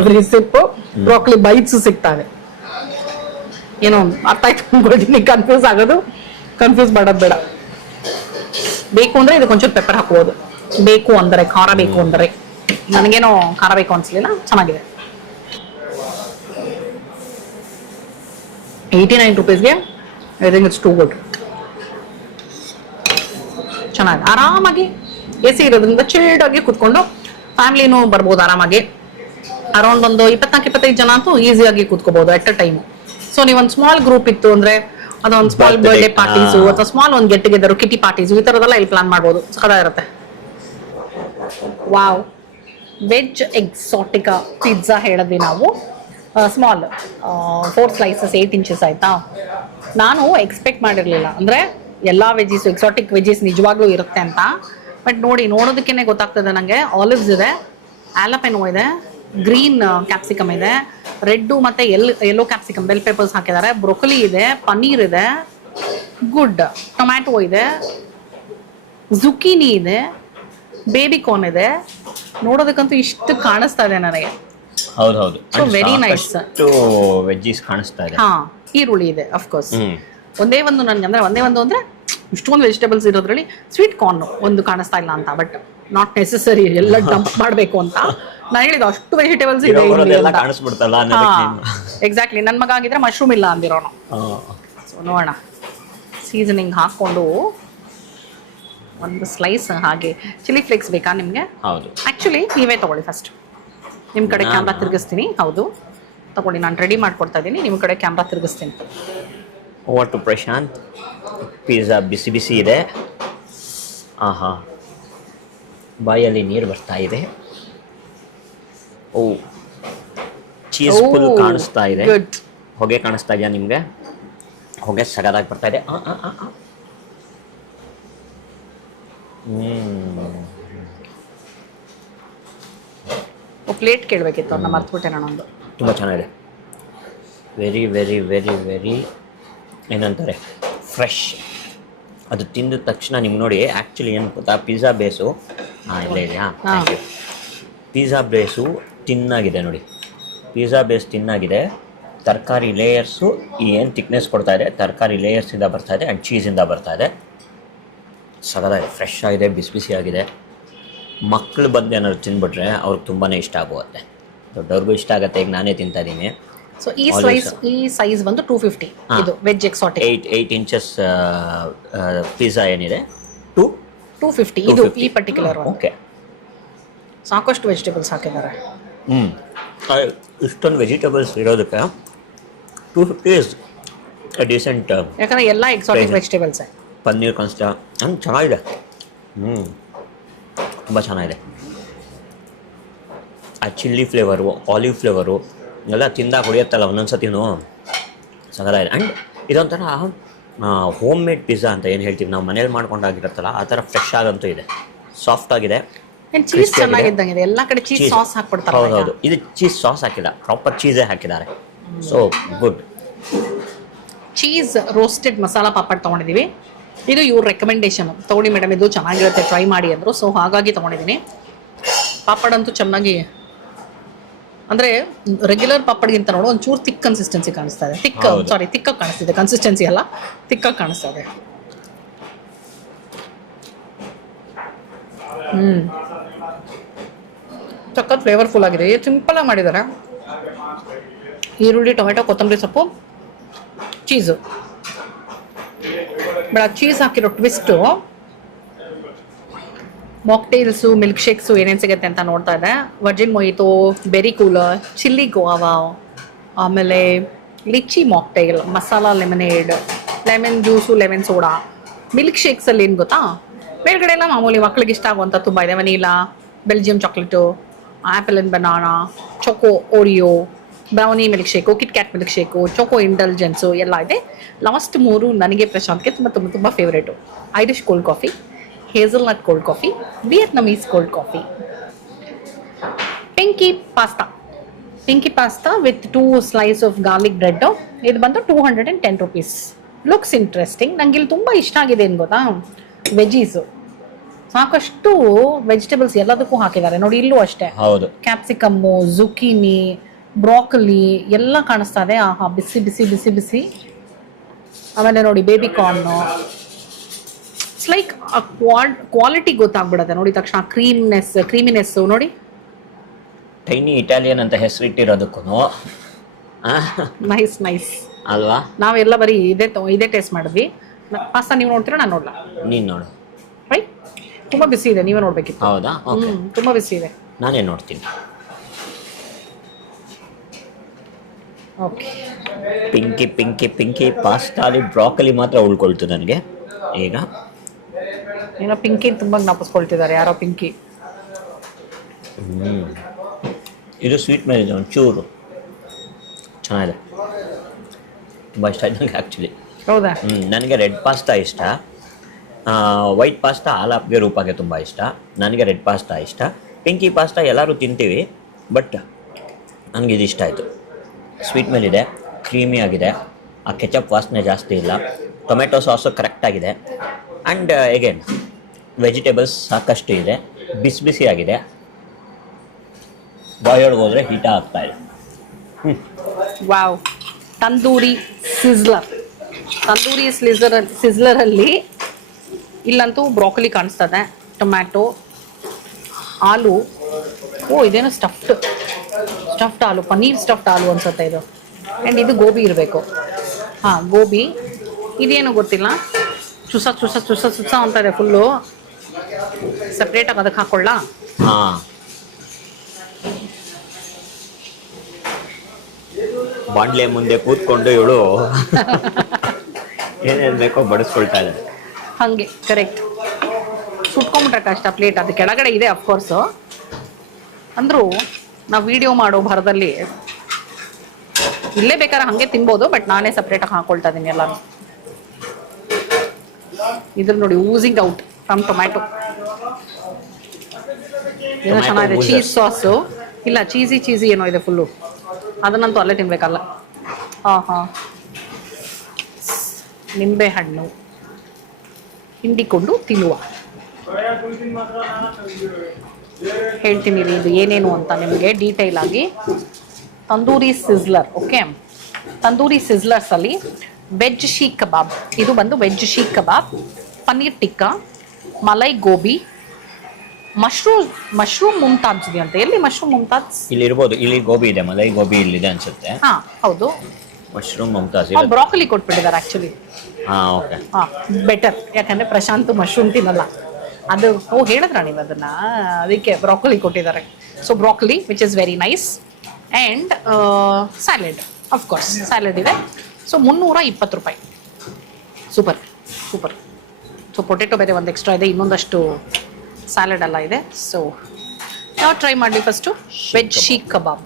every sip broccoli bites ಸಿಗ್ತಾ ಇದೆ. ಏನೋ ಅರ್ಥ ಆಯ್ತು ಅನ್ಕೊಳ್ತೀನಿ. ಕನ್ಫ್ಯೂಸ್ ಮಾಡೋದು ಬೇಡ. ಬೇಕು ಅಂದ್ರೆ ಇದಕ್ಕೊಂಚೂರು ಪೆಪ್ಪರ್ ಹಾಕ್ಬೋದು, ಬೇಕು ಅಂದರೆ ಖಾರ ಬೇಕು ಅಂದರೆ. ನನಗೇನೋ ಖಾರ ಬೇಕು ಅನ್ಸಲಿಲ್ಲ. ಚೆನ್ನಾಗಿದೆ. 89 rupeesಗೆ I think it's too good. ಚೆನ್ನಾಗಿದೆ. ಆರಾಮಾಗಿ ಎಸಿ ಇರೋದ್ರಿಂದ ಚಿಲ್ಡ್ ಆಗಿ ಕೂತ್ಕೊಂಡು ಫ್ಯಾಮಿಲಿನೂ ಬರ್ಬೋದು ಆರಾಮಾಗಿ. ಅರೌಂಡ್ ಒಂದು 24-25 ಜನ ಅಂತೂ ಈಸಿಯಾಗಿ ಕೂತ್ಕೋಬಹುದು ಅಟ್ ಅ ಟೈಮು. ಸೊ ನೀವೊಂದು ಸ್ಮಾಲ್ ಗ್ರೂಪ್ ಇತ್ತು ಅಂದ್ರೆ ಅದೊಂದು ಸ್ಮಾಲ್ ಬರ್ಡೇ ಪಾರ್ಟೀಸು ಅಥವಾ ಸ್ಮಾಲ್ ಒಂದು ಗೆಟ್ ಟುಗೆದರ್, ಕಿಟಿ ಪಾರ್ಟೀಸು, ಈ ಥರದೆಲ್ಲ ಇಲ್ಲಿ ಪ್ಲಾನ್ ಮಾಡ್ಬೋದು. ಸಖತ್ತಾಗಿರುತ್ತೆ. ವಾವ್. ವೆಜ್ ಎಕ್ಸಾಟಿಕಾ ಪಿಜ್ಜಾ ಹೇಳಿದ್ವಿ ನಾವು. ಸ್ಮಾಲ್ 4 slices 8 inches ಆಯ್ತಾ. ನಾನು ಎಕ್ಸ್ಪೆಕ್ಟ್ ಮಾಡಿರಲಿಲ್ಲ ಅಂದರೆ ಎಲ್ಲ ವೆಜ್ಜೀಸು, ಎಕ್ಸಾಟಿಕ್ ವೆಜ್ಜೀಸ್ ನಿಜವಾಗ್ಲೂ ಇರುತ್ತೆ ಅಂತ. ಬಟ್ ನೋಡೋದಕ್ಕೇ ಗೊತ್ತಾಗ್ತದೆ ನನಗೆ. ಆಲಿವ್ಸ್ ಇದೆ, ಆಲಪೆನೋ ಇದೆ, ಗ್ರೀನ್ ಕ್ಯಾಪ್ಸಿಕಮ್ ಇದೆ, ರೆಡ್ಡು ಮತ್ತು ಯೆಲ್ಲೋ ಕ್ಯಾಪ್ಸಿಕಮ್, ಬೆಲ್ ಪೆಪ್ಪರ್ಸ್ ಹಾಕಿದ್ದಾರೆ, ಬ್ರೊಕೊಲಿ ಇದೆ, ಪನ್ನೀರ್ ಇದೆ, ಗುಡ್, ಟೊಮ್ಯಾಟೊ ಇದೆ, ಜುಕೀನಿ ಇದೆ, ಬೇಬಿ ಕಾರ್ನ್ ಇದೆ. ನೋಡೋದಕ್ಕಂತೂ ಇಷ್ಟು ಕಾಣಿಸ್ತಾ ಇದೆ ನನಗೆ. ಹೌದು. So very nice. ವೆಜ್ಜೀಸ್ ಕಾಣಿಸ್ತಾ ಇದೆ. ಈರುಳ್ಳಿ ಇದೆ ಅಫ್ಕೋರ್ಸ್. ಒಂದೇ ಒಂದು ಅಂದ್ರೆ ಇಷ್ಟೊಂದು ವೆಜಿಟೇಬಲ್ಸ್ ಇರೋದ್ರಲ್ಲಿ ಸ್ವೀಟ್ ಕಾರ್ನ್ ಒಂದು ಕಾಣಿಸ್ತಾ ಇಲ್ಲ ಅಂತ. ಬಟ್ ನಾಟ್ ನೆಸೆಸರಿ ಎಲ್ಲ ಡಂಪ್ ಮಾಡಬೇಕು ಅಂತ ನಾನು ಹೇಳಿದ. ಅಷ್ಟು ವೆಜಿಟೇಬಲ್ಸ್ ಇದೆ ಎಕ್ಸಾಕ್ಟ್ಲಿ. ನನ್ನ ಮಗ ಆಗಿದ್ರೆ ಮಶ್ರೂಮ್ ಇಲ್ಲ ಅಂದಿರೋನು. ಸೊ ನೋಡೋಣ. ಸೀಸನಿಂಗ್ ಹಾಕೊಂಡು ಒಂದು ಸ್ಲೈಸ್ ಹಾಗೆ. ಚಿಲ್ಲಿ ಫ್ಲೇಕ್ಸ್ ಬೇಕಾ ನಿಮಗೆ? ಹೌದು. ಆ್ಯಕ್ಚುಲಿ ನೀವೇ ತಗೊಳ್ಳಿ ಫಸ್ಟ್. ನಿಮ್ಮ ಕಡೆ ಕ್ಯಾಮ್ರಾ ತಿರುಗಿಸ್ತೀನಿ. ಹೌದು ತಗೊಳ್ಳಿ, ನಾನು ರೆಡಿ ಮಾಡ್ಕೊಡ್ತಾ ಇದ್ದೀನಿ. ನಿಮ್ಮ ಕಡೆ ಕ್ಯಾಮ್ರಾ ತಿರುಗಿಸ್ತೀನಿ. Over to Prashanth. ಪಿಜ್ಜಾ ಬಿಸಿ ಬಿಸಿ ಇದೆ. ಆಹಾ, ಬಾಯಲ್ಲಿ ನೀರು ಬರ್ತಾ ಇದೆ. ಓ, ಚೀಸ್ ಫುಲ್ ಕಾಣಿಸ್ತಾ ಇದೆ. ಗುಡ್. ಹೊಗೆ ಕಾಣಿಸ್ತಾ ಇದೆಯಾ ನಿಮಗೆ? ಹೊಗೆ ಸಗದಾಗಿ ಬರ್ತಾ ಇದೆ. ಪ್ಲೇಟ್ ಕೇಳಬೇಕಿತ್ತು, ಅದನ್ನ ಮರ್ತ್ಬಿಟ್ಟೆ ನಾನೊಂದು. ತುಂಬ ಚೆನ್ನಾಗಿದೆ. ವೆರಿ ವೆರಿ ವೆರಿ ವೆರಿ ಏನಂತಾರೆ, ಫ್ರೆಶ್. ಅದು ತಿಂದ ತಕ್ಷಣ ನಿಮ್ಗೆ ನೋಡಿ, ಆ್ಯಕ್ಚುಲಿ ಏನು ಗೊತ್ತಾ, ಪಿಜ್ಜಾ ಬೇಸು ಇಲ್ಲೇ ಇದೆಯಾ? ಪಿಜ್ಜಾ ಬೇಸು ತಿನ್ನಾಗಿದೆ ನೋಡಿ. ಪಿಜ್ಜಾ ಬೇಸ್ ತಿನ್ನಾಗಿದೆ. ತರಕಾರಿ ಲೇಯರ್ಸು ಏನು ಥಿಕ್ನೆಸ್ ಕೊಡ್ತಾ ಇದೆ, ತರಕಾರಿ ಲೇಯರ್ಸಿಂದ ಬರ್ತಾ ಇದೆ ಆ್ಯಂಡ್ ಚೀಸಿಂದ ಬರ್ತಾ ಇದೆ. ಸಗದಾಗಿದೆ, ಫ್ರೆಶ್ ಆಗಿದೆ, ಬಿಸಿ ಬಿಸಿ ಆಗಿದೆ. ಮಕ್ಕಳು ಬಂದು ಏನಾದ್ರು ತಿಂದ್ಬಿಟ್ರೆ ಅವ್ರಿಗೆ ತುಂಬಾ ಇಷ್ಟ ಆಗುತ್ತೆ. ದೊಡ್ಡವ್ರಿಗೂ ಇಷ್ಟ ಆಗುತ್ತೆ. ಈಗ ನಾನೇ ತಿಂತಾ ಇದ್ದೀನಿ. ಸೊ ಈ ಸೈಜ್ ಬಂದು 250. ಇದು ವೆಜ್ ಎಕ್ಸಾಟಿಕ್ 8 ಇಂಚಸ್ ಪಿಜ್ಜಾ ಏನಿದೆ 250. ಇದು ಈ ಪರ್ಟಿಕ್ಯುಲರ್ ಓಕೆ. ಸಾಕಷ್ಟು ವೆಜಿಟೇಬಲ್ಸ್ ಹಾಕಿದ್ದಾರೆ. ಇಷ್ಟೊಂದು ವೆಜಿಟೇಬಲ್ಸ್ ಇರೋದಕ್ಕೆ 250 ಇಸ್ ಡಿಸೆಂಟ್. ಯಾಕಂದ್ರೆ ಎಲ್ಲ ಎಕ್ಸಾಟಿಕ್ ವೆಜಿಟೇಬಲ್ಸ್. ಪನ್ನೀರ್ ಕಾಣಿಸ್ತಾ ಹಂಗೆ ಚೆನ್ನಾಗಿದೆ. ತುಂಬ ಚೆನ್ನಾಗಿದೆ. ಆ ಚಿಲ್ಲಿ ಫ್ಲೇವರು, ಆಲಿವ್ ಫ್ಲೇವರು ಎಲ್ಲ ತಿಂದಾಗ ಹೊಡೆಯುತ್ತಲ್ಲ ಒಂದೊಂದ್ಸತಿನೂ, ಸಗದಾಗಿದೆ. ಆ್ಯಂಡ್ ಇದೊಂಥರ ಹೋಮ್ ಮೇಡ್ ಪಿಜ್ಜಾ ಅಂತ ಏನು ಹೇಳ್ತೀವಿ ನಾವು, ಮನೇಲಿ ಮಾಡ್ಕೊಂಡಾಗಿರುತ್ತಲ್ಲ ಆ ಥರ ಫ್ರೆಶ್ ಆಗಂತೂ ಇದೆ. ಸಾಫ್ಟ್ ಆಗಿದೆ. ಚೀಸ್ ಚೆನ್ನಾಗಿದ್ದಂಗಿದೆ. ಎಲ್ಲ ಕಡೆ ಚೀಸ್ ಸಾಸ್ ಹಾಕ್ಬಿಡ್ತಾರೆ. ಹೌದು, ಇದು ಚೀಸ್ ಸಾಸ್ ಹಾಕಿಲ್ಲ, ಪ್ರಾಪರ್ ಚೀಸೇ ಹಾಕಿದ್ದಾರೆ. So good. Cheese roasted masala papad ತೊಗೊಂಡಿದ್ದೀವಿ. ಇದು ಇವ್ರ ರೆಕಮೆಂಡೇಶನ್, ತೊಗೊಳ್ಳಿ ಮೇಡಮ್ ಇದು ಚೆನ್ನಾಗಿರುತ್ತೆ, ಟ್ರೈ ಮಾಡಿ ಅಂದರು. ಸೊ ಹಾಗಾಗಿ ತೊಗೊಂಡಿದ್ದೀನಿ. ಪಾಪಡ್ ಅಂತೂ ಚೆನ್ನಾಗಿ, ಅಂದರೆ ರೆಗ್ಯುಲರ್ ಪಾಪಡ್ಗಿಂತ ನೋಡು ಒಂಚೂರು ತಿಕ್ ಕನ್ಸಿಸ್ಟೆನ್ಸಿ ಕಾಣಿಸ್ತಾ ಇದೆ. ತಿಕ್ಕಾಗಿ ಕಾಣಿಸ್ತಿದೆ. ಕನ್ಸಿಸ್ಟೆನ್ಸಿ ಅಲ್ಲ, ತಿಕ್ಕಾಗಿ ಕಾಣಿಸ್ತಾ ಇದೆ. ಸಖತ್ ಫ್ಲೇವರ್ಫುಲ್ ಆಗಿದೆ. ಸಿಂಪಲ್ ಆಗಿ ಮಾಡಿದ್ದಾರೆ. ಈರುಳ್ಳಿ, ಟೊಮೆಟೊ, ಕೊತ್ತಂಬರಿ ಸೊಪ್ಪು, ಚೀಸು. ಬಟ್ ಆ ಚೀಸ್ ಹಾಕಿರೋ ಟ್ವಿಸ್ಟು, ಮಾಕ್ಟೇಲ್ಸು, ಮಿಲ್ಕ್ ಶೇಕ್ಸು ಏನೇನು ಸಿಗುತ್ತೆ ಅಂತ ನೋಡ್ತಾ ಇದೆ. Virgin mojito, berry cooler, chilli Goa, ಆಮೇಲೆ lychee mocktail, masala lemonade, lemon juice, lemon soda. Milk ಶೇಕ್ಸಲ್ಲಿ ಏನು ಗೊತ್ತಾ, ಮೇಲ್ಗಡೆ ಎಲ್ಲ ಮಾಮೂಲಿ ಮಕ್ಳಿಗೆ ಇಷ್ಟ ಆಗುವಂಥ ತುಂಬ ಇದೆ. Vanilla, Belgium chocolate, apple and banana, choco Oreo, brownie milk shake, Kit Kat milk shake, choco intelligence ಎಲ್ಲ ಇದೆ. ಲಾಸ್ಟ್ 3 ನನಗೆ ಪ್ರಶಾಂತ್ಗೆ ತುಂಬ ತುಂಬ ತುಂಬ favourite. Irish cold coffee, hazelnut cold coffee, Vietnamese cold coffee. Pinky pasta with 2 slice of garlic bread. ಇದು ಬಂದು 210 rupees. Looks interesting. ನಂಗೆ ಇಲ್ಲಿ ತುಂಬ ಇಷ್ಟ ಆಗಿದೆ ಏನು ಗೊತ್ತಾ, ವೆಜೀಸು. ಸಾಕಷ್ಟು ವೆಜಿಟೇಬಲ್ಸ್ ಎಲ್ಲದಕ್ಕೂ ಹಾಕಿದ್ದಾರೆ ನೋಡಿ. ಇಲ್ಲೂ ಅಷ್ಟೇ, ಹೌದು, ಕ್ಯಾಪ್ಸಿಕಮ್ಮು, ಜುಕೀನಿ, ಬ್ರಾಕೊಲಿ ಎಲ್ಲ ಕಾಣಿಸ್ತಾ ಇದೆ. ಆಹಾ, ಬಿಸಿ ಬಿಸಿ ಬಿಸಿ ಬಿಸಿ. ಆಮೇಲೆ ನೋಡಿ baby corn. It's like quality ಗೊತ್ತಾಗ್ಬಿಡುತ್ತೆ ನೋಡಿ ತಕ್ಷಣ. ಕ್ರೀಮಿನೆಸ್ ನೋಡಿ. ಟೈನಿ ಇಟಾಲಿಯನ್ ಅಂತ ಹೆಸರಿಟ್ಟಿರೋದಕ್ಕೂ ನೈಸ್ ಅಲ್ವಾ. ನಾವೆಲ್ಲ ಬರೀ ಇದೇ ಟೇಸ್ಟ್ ಮಾಡಿದ್ವಿ. ಪಾಸ್ತಾ ನೀವು ನೋಡ್ತೀರಾ, ನಾನು ನೋಡಲ್ಲ. ನೀನು ನೋಡು. ರೈಟ್, ತುಂಬಾ ಬಿಸಿ ಇದೆ, ನೀವೇ ನೋಡ್ಬೇಕಿತ್ತು. ಹೌದಾ? ತುಂಬಾ ಬಿಸಿ ಇದೆ. ನಾನೇ ನೋಡ್ತೀನಿ. ಓಕೆ. ಪಿಂಕಿ ಪಾಸ್ತಾಲಿ ಬ್ರಾಕೊಲಿ ಮಾತ್ರ ಉಳ್ಕೊಳ್ತು ನನಗೆ ಈಗ. ಏನೋ ಪಿಂಕಿ ತುಂಬಾ ಜ್ಞಾಪಿಸ್ಕೊಳ್ತಿದ್ದಾರೆ ಯಾರೋ ಪಿಂಕಿ. ಇದು ಸ್ವೀಟ್ ಮೇಲೆ ಇದೆ, ಒಂಚೂರು ಚೆನ್ನಾಗಿದೆ. ತುಂಬ ಇಷ್ಟ ಆಯ್ತು ನನಗೆ ಆ್ಯಕ್ಚುಲಿ. ಹೌದಾ? ನನಗೆ ರೆಡ್ ಪಾಸ್ತಾ ಇಷ್ಟ, ವೈಟ್ ಪಾಸ್ತಾ ಆಲಾಪ್ಗೆ ರೂಪಾಗೆ ತುಂಬ ಇಷ್ಟ. ನನಗೆ ರೆಡ್ ಪಾಸ್ತಾ ಇಷ್ಟ. ಪಿಂಕಿ ಪಾಸ್ತಾ ಎಲ್ಲರೂ ತಿಂತೀವಿ, ಬಟ್ ನನಗೆ ಇದು ಇಷ್ಟ ಆಯಿತು. ಸ್ವೀಟ್ ಮೇಲಿದೆ, ಕ್ರೀಮಿ ಆಗಿದೆ, ಆ ಕೆಚಪ್ ವಾಸನೆ ಜಾಸ್ತಿ ಇಲ್ಲ, ಟೊಮೆಟೊ ಸಾಸು ಕರೆಕ್ಟಾಗಿದೆ. ಆ್ಯಂಡ್ ಎಗೇನ್ ವೆಜಿಟೇಬಲ್ಸ್ ಸಾಕಷ್ಟು ಇದೆ, ಬಿಸಿ ಬಿಸಿ ಆಗಿದೆ. ಬಾಯೊಳಗೆ ಹೋದರೆ ಹೀಟ ಆಗ್ತಾ ಇದೆ. ವಾವ್. ತಂದೂರಿ ಸಿಜ್ಲರಲ್ಲಿ ಇಲ್ಲಂತೂ ಬ್ರಾಕೊಲಿ ಕಾಣಿಸ್ತದೆ, ಟೊಮ್ಯಾಟೊ, ಆಲೂ. ಇದೇನೋ ಸ್ಟಫ್ಡ್ ಆಲೂ, ಪನ್ನೀರ್ ಸ್ಟಫ್ಡ್ ಆಲೂ ಅನ್ಸುತ್ತೆ ಇದು. ಆ್ಯಂಡ್ ಇದು ಗೋಬಿ ಇರಬೇಕು. ಗೋಬಿ. ಇದೇನು ಗೊತ್ತಿಲ್ಲ, ಚುಸ ಅಂತ ಇದೆ ಫುಲ್ಲು. ಸಪ್ರೇಟಾಗಿ ಅದಕ್ಕೆ ಹಾಕೊಳ್ಳ. ಬಾಂಡ್ಲೆ ಮುಂದೆ ಕೂತ್ಕೊಂಡು ಇವಳು ಏನೇನು ಬೇಕೋ ಬಡಿಸ್ಕೊಳ್ತಾ ಇದ್ದಾರೆ. ಹಾಗೆ ಕರೆಕ್ಟ್. ಸುಟ್ಕೊಂಬಿಟ್ರೆ ಕಷ್ಟ ಪ್ಲೇಟ್. ಅದು ಕೆಳಗಡೆ ಇದೆ ಅಫ್ಕೋರ್ಸು. ಅಂದರೂ ನಾವು ವಿಡಿಯೋ ಮಾಡೋ ಭರದಲ್ಲಿ ಇಲ್ಲೇ ಬೇಕಾದ್ರೆ ಹಾಗೆ ತಿನ್ಬೋದು, ಬಟ್ ನಾನೇ ಸಪ್ರೇಟಾಗಿ ಹಾಕೊಳ್ತಾ ಇದ್ದೀನಿ ಎಲ್ಲಾನು. ಇದ್ರ ನೋಡಿ ಊಸಿಂಗ್ ಔಟ್ ಫ್ರಮ್ ಟೊಮ್ಯಾಟೊ. ಏನೋ ಚೆನ್ನಾಗಿದೆ. ಚೀಸ್ ಸಾಸು ಇಲ್ಲ, ಚೀಸಿ ಏನೋ ಇದೆ ಫುಲ್ಲು. ಅದನ್ನಂತೂ ಅಲ್ಲೇ ತಿನ್ಬೇಕಲ್ಲ. ಹಾಂ, ನಿಂಬೆ ಹಣ್ಣು ಹಿಂಡಿಕೊಂಡು ತಿನ್ನುವ. ಹೇಳ್ತೀನಿ ರೀ ಇದು ಏನೇನು ಅಂತ ನಿಮಗೆ ಡೀಟೇಲ್ ಆಗಿ. Tandoori sizzler. Okay, tandoori sizzlers ಅಲ್ಲಿ ವೆಜ್ ಶೀಖ್ ಕಬಾಬ್. ಇದು ಬಂದು ವೆಜ್ ಶೀಖ್ ಕಬಾಬ್, ಪನ್ನೀರ್ ಟಿಕ್ಕಾ, ಮಲೈ ಗೋಬಿ, ಮಶ್ರೂಮ್ ಮುಮ್ತಾಜ್ ಇದೆ ಅಂತ. ಎಲ್ಲಿ ಮಶ್ರೂಮ್ ಮುಮ್ತಾಜ್? ಇಲ್ಲಿ ಇರ್ಬೋದು. ಇಲ್ಲಿ ಗೋಬಿ ಇದೆ, ಮಲೈ ಗೋಬಿ ಇಲ್ಲಿದೆ ಅನ್ಸುತ್ತೆ. ಹಾ ಹೌದು. ಮಶ್ರೂಮ್ ಮುಮ್ತಾಜ್ ಬ್ರಾಕೊಲಿ ಕೊಟ್ಬಿಟ್ಟಿದ್ದಾರೆ ಆಕ್ಚುಲಿ. Okay, better. ಯಾಕಂದ್ರೆ ಪ್ರಶಾಂತ್ ಮಶ್ರೂಮ್ ತಿನ್ನಲ್ಲ. ಅದು ಹೇಳಿದ್ರ ನೀವು ಅದನ್ನ, ಅದಕ್ಕೆ ಬ್ರಾಕೊಲಿ ಕೊಟ್ಟಿದ್ದಾರೆ. So broccoli which is very nice. And salad, of course salad ಇದೆ. ಸೊ 320 ರೂಪಾಯಿ. ಸೂಪರ್. ಸೊ ಪೊಟೆಟೊ ಬೇರೆ ಒಂದು ಎಕ್ಸ್ಟ್ರಾ ಇದೆ, ಇನ್ನೊಂದಷ್ಟು ಸ್ಯಾಲೆಡ್ ಎಲ್ಲ ಇದೆ. ಸೊ ನಾವು ಟ್ರೈ ಮಾಡಲಿ ಫಸ್ಟು ವೆಜ್ ಶೀಖ್ ಕಬಾಬ್.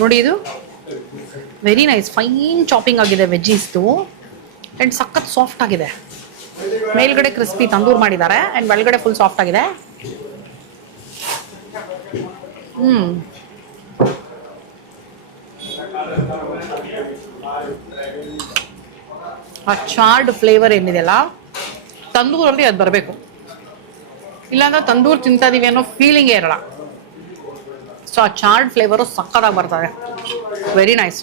ನೋಡಿ ಇದು ವೆರಿ ನೈಸ್, ಫೈನ್ ಚಾಪಿಂಗ್ ಆಗಿದೆ ವೆಜ್ಜೀಸ್ದು. ಆ್ಯಂಡ್ ಸಖತ್ ಸಾಫ್ಟ್ ಆಗಿದೆ. ಮೇಲ್ಗಡೆ ಕ್ರಿಸ್ಪಿ ತಂದೂರ್ ಮಾಡಿದ್ದಾರೆ ಆ್ಯಂಡ್ ಒಳಗಡೆ ಫುಲ್ ಸಾಫ್ಟ್ ಆಗಿದೆ. ಆ ಚಾರ್ಡ್ ಫ್ಲೇವರ್ ಏನಿದೆಯಲ್ಲ ತಂದೂರಲ್ಲಿ ಅದು ಬರಬೇಕು, ಇಲ್ಲಾಂದ್ರೆ ತಂದೂರ್ ತಿಂತಾ ಇದೀವಿ ಅನ್ನೋ ಫೀಲಿಂಗೇ ಇರಲ್ಲ. ಸೊ ಆ ಚಾರ್ಡ್ ಫ್ಲೇವರು ಸಕ್ಕತ್ತಾಗಿ ಬರ್ತದೆ. Very nice.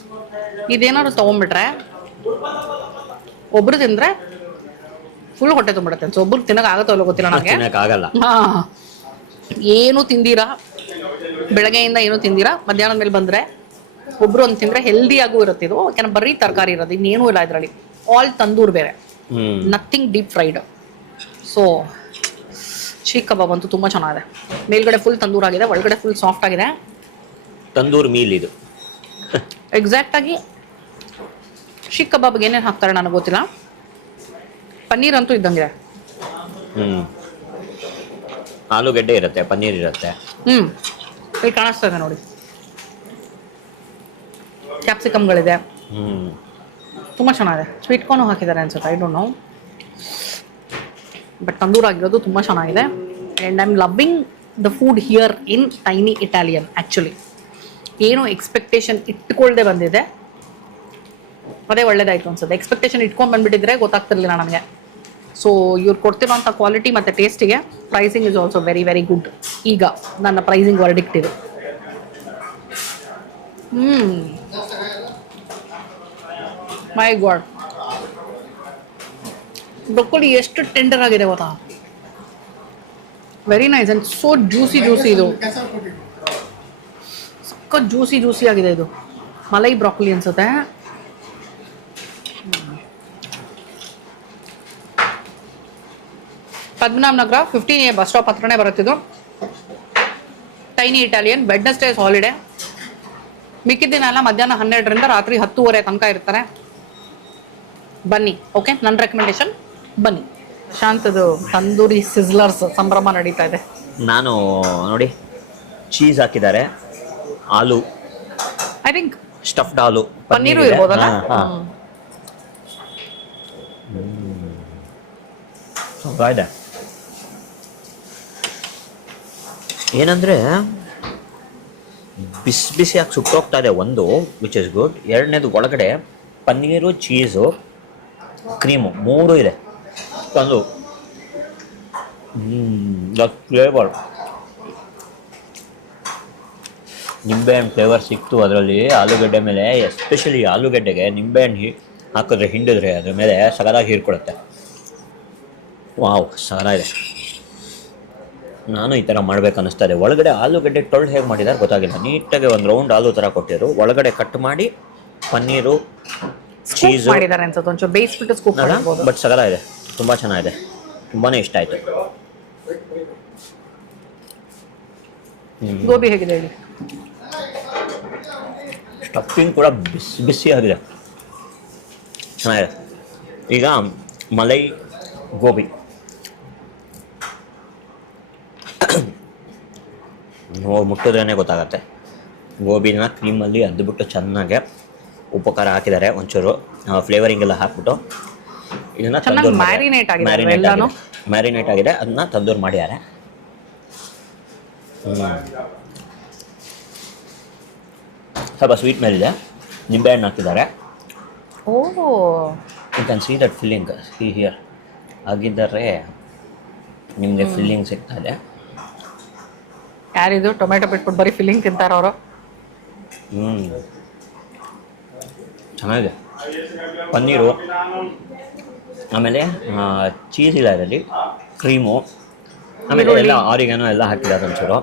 ಇದೇನಾದ್ರು ತೊಗೊಂಡ್ಬಿಟ್ರೆ ಒಬ್ರು ತಿಂದ್ರೆ ಫುಲ್ ಹೊಟ್ಟೆ ತುಂಬಿಡುತ್ತೆ. ಸೊ ಒಬ್ರು ತಿನ್ನೋಕ್ಕಾಗತ್ತೋ ಅಲ್ಲೋ ಗೊತ್ತಿಲ್ಲ ನನಗೆ. ಏನು ತಿಂದಿರಾ, ಬೆಳಗ್ಗೆಯಿಂದ ಏನು ತಿಂದಿರಾ, ಮಧ್ಯಾಹ್ನದ ಮೇಲೆ ಬಂದರೆ ಒಬ್ರು ಒಂದು ತಿಂದರೆ ಹೆಲ್ದಿಯಾಗೂ ಇರುತ್ತೆ. ಇದು ಯಾಕಂದ್ರೆ ಬರೀ ತರಕಾರಿ ಇರೋದು, ಇನ್ನೇನೂ ಇಲ್ಲ ಇದರಲ್ಲಿ. ಆಲ್ ತಂದೂರ್ ಬೇರೆ, nothing deep fried. So seekh ಕಬಾಬ್ ಅಂತೂ ತುಂಬ ಚೆನ್ನಾಗಿದೆ. ಮೇಲ್ಗಡೆ ಫುಲ್ ತಂದೂರ್ ಆಗಿದೆ, ಒಳಗಡೆ ಫುಲ್ ಸಾಫ್ಟ್ ಆಗಿದೆ. ತಂದೂರ್ ಮೀಲ್ ಇದು. ಎಕ್ಸಾಕ್ಟಾಗಿ ಶೀಖ್ ಕಬಾಬ್ಗೆ ಏನೇನು ಹಾಕ್ತಾರೆ ನನಗೆ ಗೊತ್ತಿಲ್ಲ. ಪನ್ನೀರ್ ಅಂತೂ ಇದ್ದಂಗಿದೆ. ಆಲೂಗಡ್ಡೆ ಇರುತ್ತೆ, ಪನ್ನೀರ್ ಇರುತ್ತೆ. ಇಲ್ಲಿ ಕಾಣಿಸ್ತಾ ಇದೆ ನೋಡಿ, ಕ್ಯಾಪ್ಸಿಕಮ್ಗಳಿದೆ. ತುಂಬ ಚೆನ್ನಾಗಿದೆ. ಸ್ವೀಟ್ ಕಾರ್ನು ಹಾಕಿದ್ದಾರೆ ಅನ್ಸುತ್ತೆ, I don't know. But tandoor ಆಗಿರೋದು ತುಂಬ ಚೆನ್ನಾಗಿದೆ. And I am loving the food here in tiny Italian. Actually ಏನು ಎಕ್ಸ್ಪೆಕ್ಟೇಷನ್ ಇಟ್ಕೊಳ್ದೆ ಬಂದಿದೆ, ಅದೇ ಒಳ್ಳೇದಾಯಿತು ಅನ್ಸುತ್ತೆ. ಎಕ್ಸ್ಪೆಕ್ಟೇಷನ್ ಇಟ್ಕೊಂಡು ಬಂದುಬಿಟ್ಟಿದ್ರೆ ಗೊತ್ತಾಗ್ತಿರ್ಲಿಲ್ಲ ನನಗೆ. ಸೊ ಇವ್ರು ಕೊಡ್ತಿರೋಂಥ ಕ್ವಾಲಿಟಿ ಮತ್ತು ಟೇಸ್ಟಿಗೆ pricing is also very very good. ಈಗ ನನ್ನ ಪ್ರೈಸಿಂಗ್ ವರ್ಡಿಕ್ಟ್ ಇದು. ಮೈ ಗಾಡ್, ಬ್ರೊಕೊಲಿ ಎಷ್ಟು ಟೆಂಡರ್ ಆಗಿದೆ ಗೊತ್ತಾ. Very nice and so juicy ಇದು. ಸಖತ್ ಜ್ಯೂಸಿ ಆಗಿದೆ ಇದು. ಮಲೈ ಬ್ರಾಕೊಲಿ ಅನ್ಸುತ್ತೆ. ಪದ್ಮನಾಭ ನಗರ 15A ಬಸ್ ಸ್ಟಾಪ್ ಹತ್ರನೇ ಬರುತ್ತಿದ್ದು ಟೈನಿ ಇಟಾಲಿಯನ್. Wednesday holiday. ಮಿಕ್ಕಿದ ದಿನ ಎಲ್ಲ ಮಧ್ಯಾಹ್ನ 12ರಿಂದ ರಾತ್ರಿ 10:30 ತನಕ ಇರ್ತಾರೆ. ಬನ್ನಿ. ಓಕೆ, ನನ್ನ ರೆಕಮೆಂಡೇಶನ್ ಬನ್ನಿ. ಶಾಂತದು ತಂದೂರಿ ಸಿಜ್ಲರ್ಸ್ ಸಂಭ್ರಮ ನಡೀತಾ ಇದೆ. ನಾನು ನೋಡಿ ಚೀಸ್ ಹಾಕಿದ್ದಾರೆ, ಆಲೂ, ಐ ಥಿಂಕ್ ಸ್ಟಫ್ಡ್ ಆಲೂ, ಪನ್ನೀರು ಇರ್ಬೋದಲ್ಲ. ಇದೆ. ಏನಂದ್ರೆ ಬಿಸಿಯಾಗಿ ಸುಟ್ಟೋಗ್ತಾ ಇದೆ ಒಂದು, ವಿಚ್ ಇಸ್ ಗುಡ್. ಎರಡನೇದು ಒಳಗಡೆ ಪನ್ನೀರು, ಚೀಸು, ಕ್ರೀಮು 3 ಇದೆ. ತಂದು ಫ್ಲೇವರ್, ನಿಂಬೆಹಣ್ಣು ಫ್ಲೇವರ್ ಸಿಕ್ತು ಅದರಲ್ಲಿ. ಆಲೂಗಡ್ಡೆ ಮೇಲೆ, ಎಸ್ಪೆಷಲಿ ಆಲೂಗಡ್ಡೆಗೆ ನಿಂಬೆಹಣ್ಣು ಹಾಕಿದ್ರೆ, ಹಿಂಡಿದ್ರೆ ಅದ್ರ ಮೇಲೆ ಸಗದಾಗಿ ಹೀರ್ಕೊಡುತ್ತೆ. ವಾವ್, ಇದೆ. ನಾನು ಈ ಥರ ಮಾಡ್ಬೇಕು ಅನ್ನಿಸ್ತಾ ಇದೆ. ಒಳಗಡೆ ಆಲೂಗಡ್ಡೆ ಟೊಳ್ಳು ಹೇಗೆ ಮಾಡಿದ್ದಾರೆ ಗೊತ್ತಾಗಿಲ್ಲ. ನೀಟಾಗಿ ಒಂದು ರೌಂಡ್ ಆಲೂ ಥರ ಕೊಟ್ಟಿದ್ರು, ಒಳಗಡೆ ಕಟ್ ಮಾಡಿ ಪನ್ನೀರು, ಚೀಸು ಮಾಡಿದ್ದಾರೆ ಅನ್ಸುತ್ತೆ. ಒಂಚೂರು ಬೇಯಿಸ್ಬಿಟ್ಟು ಸ್ಕೂಪ್ ಮಾಡ್ಬೋದು. ಬಟ್ ಇದೆ, ತುಂಬ ಚೆನ್ನಾಗಿದೆ, ತುಂಬಾ ಇಷ್ಟ ಆಯಿತು. ಗೋಬಿ ಹೇಗಿದೆ ಹೇಳಿ. ಸ್ಟಫಿಂಗ್ ಕೂಡ ಬಿಸಿ ಆಗಿದೆ, ಚೆನ್ನಾಗಿದೆ. ಈಗ ಮಲೈ ಗೋಬಿ. ಮುಟ್ಟಿದ್ರೇ ಗೊತ್ತಾಗತ್ತೆ. ಗೋಬಿನ ಕ್ರೀಮಲ್ಲಿ ಅದ್ಬಿಟ್ಟು ಚೆನ್ನಾಗೆ ಉಪ್ಪು ಖಾರ ಹಾಕಿದ್ದಾರೆ, ಒಂಚೂರು ಫ್ಲೇವರಿಂಗ್ ಎಲ್ಲ ಹಾಕ್ಬಿಟ್ಟು ಇದನ್ನು ಮ್ಯಾರಿನೇಟ್ ಆಗಿದೆ. ಅದನ್ನ ತಂದೂರು ಮಾಡಿದ್ದಾರೆ. ಸ್ವಲ್ಪ ಸ್ವೀಟ್ ಮೇಲಿದೆ, ನಿಂಬೆಹಣ್ಣು ಹಾಕಿದ್ದಾರೆ. You can see that filling, see here ಆಗಿದ್ದರೆ ನಿಮಗೆ ಫಿಲ್ಲಿಂಗ್ ಸಿಗ್ತಾ ಇದೆ. ಯಾರಿದು ಟೊಮೆಟೊ ಬಿಟ್ಬಿಟ್ಟು ಬರೀ ಫಿಲ್ಲಿಂಗ್ ತಿಂತಾರೆ ಅವರು. ಚೆನ್ನಾಗಿದೆ. ಪನ್ನೀರು, ಆಮೇಲೆ ಚೀಸ್ ಇಲ್ಲ ಇದರಲ್ಲಿ, ಕ್ರೀಮು, ಆಮೇಲೆ ಎಲ್ಲ ಆರಿಗೇನೋ ಎಲ್ಲ ಹಾಕಿದ್ದಾರೆ ಒಂಚೂರು.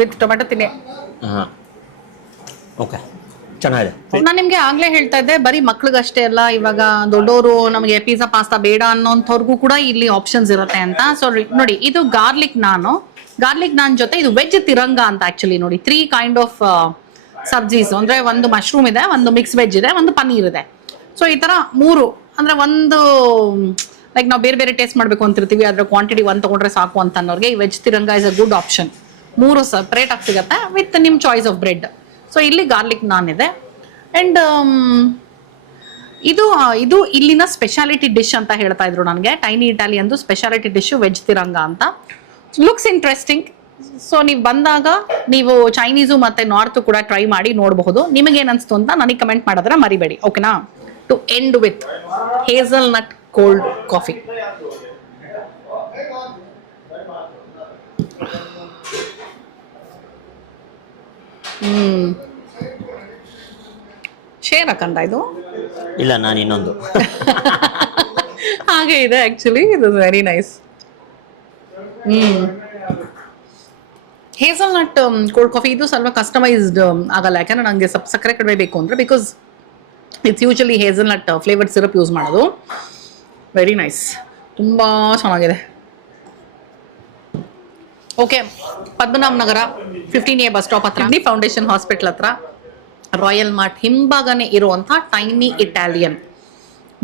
ವಿತ್ ಟೊಮೆಟೊ ತಿನ್ನಿ. ಹಾಂ, ಓಕೆ, ಚೆನ್ನಾಗಿದೆ. ನಾನು ನಿಮ್ಗೆ ಆಗ್ಲೇ ಹೇಳ್ತಾ ಇದ್ದೆ, ಬರೀ ಮಕ್ಳಿಗಷ್ಟೇ ಅಲ್ಲ, ಇವಾಗ ದೊಡ್ಡವರು ನಮಗೆ ಪಿಜ್ಜಾ ಪಾಸ್ತಾ ಬೇಡ ಅನ್ನೋಂಥವ್ರಿಗೂ ಕೂಡ ಇಲ್ಲಿ ಆಪ್ಷನ್ಸ್ ಇರುತ್ತೆ ಅಂತ. ಸೊ ನೋಡಿ, ಇದು ಗಾರ್ಲಿಕ್ ನಾನ್ ಜೊತೆ ಇದು ವೆಜ್ ತಿರಂಗ ಅಂತ. ಆಕ್ಚುಲಿ ನೋಡಿ, 3 ಕೈಂಡ್ ಆಫ್ ಸಬ್ಜೀಸ್, ಅಂದ್ರೆ ಒಂದು ಮಶ್ರೂಮ್ ಇದೆ, ಒಂದು ಮಿಕ್ಸ್ ವೆಜ್ ಇದೆ, ಒಂದು ಪನ್ನೀರ್ ಇದೆ. ಸೊ ಈ ತರ 3, ಅಂದ್ರೆ ಒಂದು ಲೈಕ್ ನಾವು ಬೇರೆ ಬೇರೆ ಟೇಸ್ಟ್ ಮಾಡ್ಬೇಕು ಅಂತಿರ್ತೀವಿ, ಅದ್ರ ಕ್ವಾಂಟಿಟಿ 1 ತಗೊಂಡ್ರೆ ಸಾಕು ಅಂತ ಅನ್ನೋರಿಗೆ ಈ veg Tiranga is a good option. 3 separate ಆಗಿ ಸಿಗುತ್ತೆ ವಿತ್ ನಿಮ್ ಚಾಯ್ಸ್ ಆಫ್ ಬ್ರೆಡ್. ಸೊ ಇಲ್ಲಿ ಗಾರ್ಲಿಕ್ ನಾನ್ ಇದೆ. ಅಂಡ್ ಇದು ಇಲ್ಲಿನ ಸ್ಪೆಷಾಲಿಟಿ ಡಿಶ್ ಅಂತ ಹೇಳ್ತಾ ಇದ್ರು ನನಗೆ. ಟೈನಿ ಇಟಾಲಿಯನ್ದು ಸ್ಪೆಷಾಲಿಟಿ ಡಿಶ್ ವೆಜ್ ತಿರಂಗ ಅಂತ. Looks interesting. ಸೊ ನೀವು ಬಂದಾಗ ನೀವು ಚೈನೀಸು ಮತ್ತೆ ನಾರ್ತ್ ಕೂಡ ಟ್ರೈ ಮಾಡಿ ನೋಡಬಹುದು. ನಿಮಗೇನು ಅನಿಸ್ತು ಅಂತ ನನಗೆ ಕಮೆಂಟ್ ಮಾಡಿದ್ರೆ ಮರಿಬೇಡಿ, ಓಕೆನಾ? To end with hazelnut cold coffee. Share ಹಾಕಂಡ ಇದು ಇಲ್ಲ, ನಾನು ಇನ್ನೊಂದು ಹಾಗೆ ಇದೆ. ಆಕ್ಚುಲಿ ಇದು very nice. Hazelnut cold coffee ಇದು ಸ್ವಲ್ಪ ಕಸ್ಟಮೈಸ್ಡ್ ಆಗಲ್ಲ, ಯಾಕಂದ್ರೆ ನನಗೆ ಸಕ್ಕರೆ ಕಡಿಮೆ ಬೇಕು ಅಂದ್ರೆ, because it's usually Hazel nut flavoured syrup use ಮಾಡೋದು. ವೆರಿ ನೈಸ್, ತುಂಬ ಚೆನ್ನಾಗಿದೆ. ಓಕೆ, ಪದ್ಮನಾಭ ನಗರ 15A ಬಸ್ ಸ್ಟಾಪ್ ಹತ್ರ, ಫೌಂಡೇಶನ್ ಹಾಸ್ಪಿಟಲ್ ಹತ್ರ, ರಾಯಲ್ ಮಾರ್ಟ್ ಹಿಂಭಾಗನೇ ಇರುವಂಥ ಟೈನಿ ಇಟಾಲಿಯನ್.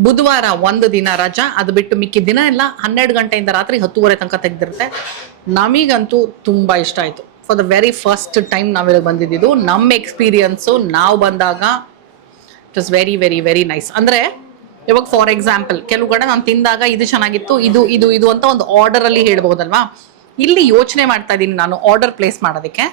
ಬುಧವಾರ ಒಂದು ದಿನ ರಜಾ, ಅದು ಬಿಟ್ಟು ಮಿಕ್ಕಿದ ದಿನ ಎಲ್ಲ 12 ಗಂಟೆಯಿಂದ ರಾತ್ರಿ 10:30 ತನಕ ತೆಗೆದಿರುತ್ತೆ. ನಮಗಂತೂ ತುಂಬ ಇಷ್ಟ ಆಯಿತು. For the very first time ನಾವಿಲ್ಲಿ ಬಂದಿದ್ದು. ನಮ್ಮ ಎಕ್ಸ್ಪೀರಿಯನ್ಸು ನಾವು ಬಂದಾಗ it was very very very nice. ಅಂದರೆ ಇವಾಗ ಫಾರ್ ಎಕ್ಸಾಂಪಲ್ ಕೆಲವು ಕಡೆ ನಾನು ತಿಂದಾಗ ಇದು ಚೆನ್ನಾಗಿತ್ತು, ಇದು ಇದು ಇದು ಅಂತ ಒಂದು ಆರ್ಡರಲ್ಲಿ ಹೇಳ್ಬೋದಲ್ವಾ. ಇಲ್ಲಿ ಯೋಚನೆ ಮಾಡ್ತಾ ಇದ್ದೀನಿ ನಾನು ಆರ್ಡರ್ ಪ್ಲೇಸ್ ಮಾಡೋದಕ್ಕೆ,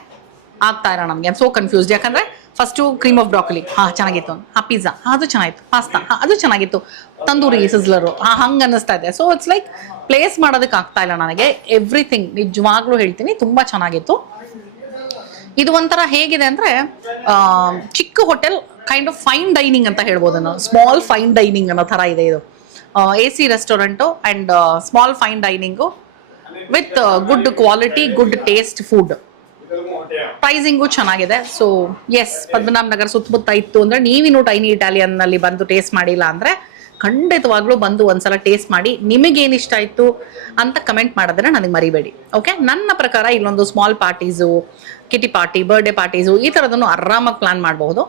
ಆಗ್ತಾ ಇಲ್ಲ ನನಗೆ. So confused. ಯಾಕಂದರೆ ಫಸ್ಟು ಕ್ರೀಮ್ ಆಫ್ ಬ್ರಾಕೊಲಿ, ಚೆನ್ನಾಗಿತ್ತು. ಪಿಜ್ಜಾ, ಅದು ಚೆನ್ನಾಗಿತ್ತು. ಪಾಸ್ತಾ, ಅದು ಚೆನ್ನಾಗಿತ್ತು. ತಂದೂರಿ ಸಿಸ್ಲರು, ಹಂಗೆ ಅನ್ನಿಸ್ತಾ ಇದೆ. ಸೊ ಇಟ್ಸ್ ಲೈಕ್ ಪ್ಲೇಸ್ ಮಾಡೋದಕ್ಕೆ ಆಗ್ತಾ ಇಲ್ಲ ನನಗೆ. ಎವ್ರಿಥಿಂಗ್ ನಿಜವಾಗ್ಲೂ ಹೇಳ್ತೀನಿ ತುಂಬ ಚೆನ್ನಾಗಿತ್ತು. ಇದು ಒಂಥರ ಹೇಗಿದೆ ಅಂದರೆ ಚಿಕ್ಕ hotel kind of fine dining ಅಂತ ಹೇಳ್ಬೋದು ನಾವು. ಸ್ಮಾಲ್ ಫೈನ್ ಡೈನಿಂಗ್ ಅನ್ನೋ ಥರ ಇದೆ ಇದು. AC restaurant and small fine dining with good quality, good taste food. Pricing ಚೆನ್ನಾಗಿದೆ. ಸೊ ಎಸ್, ಪದ್ಮನಾಭ ನಗರ ಸುತ್ತಮುತ್ತ ಇತ್ತು ಅಂದರೆ ನೀವಿನ್ನು ಟೈನಿ ಇಟಾಲಿಯನ್ನಲ್ಲಿ ಬಂದು ಟೇಸ್ಟ್ ಮಾಡಿಲ್ಲ ಅಂದರೆ ಖಂಡಿತವಾಗ್ಲೂ ಬಂದು ಒಂದ್ಸಲ ಟೇಸ್ಟ್ ಮಾಡಿ. ನಿಮಗೇನು ಇಷ್ಟ ಆಯಿತು ಅಂತ ಕಮೆಂಟ್ ಮಾಡಿದ್ರೆ ನನಗೆ ಮರಿಬೇಡಿ, ಓಕೆ? ನನ್ನ ಪ್ರಕಾರ ಇಲ್ಲೊಂದು small parties, ಕಿಟಿ party, birthday parties ಈ ಥರದನ್ನು ಆರಾಮಾಗಿ ಪ್ಲಾನ್ ಮಾಡಬಹುದು.